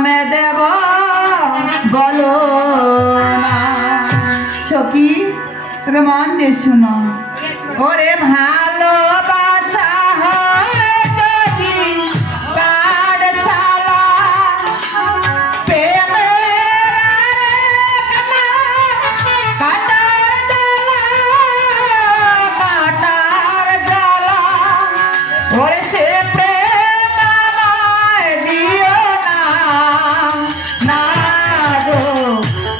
নামে দেব বলো না। সখী তবে মন দিয়ে শুনো। ওরে ভাব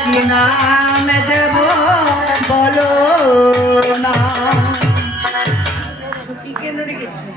কি নাম দেব বলো না?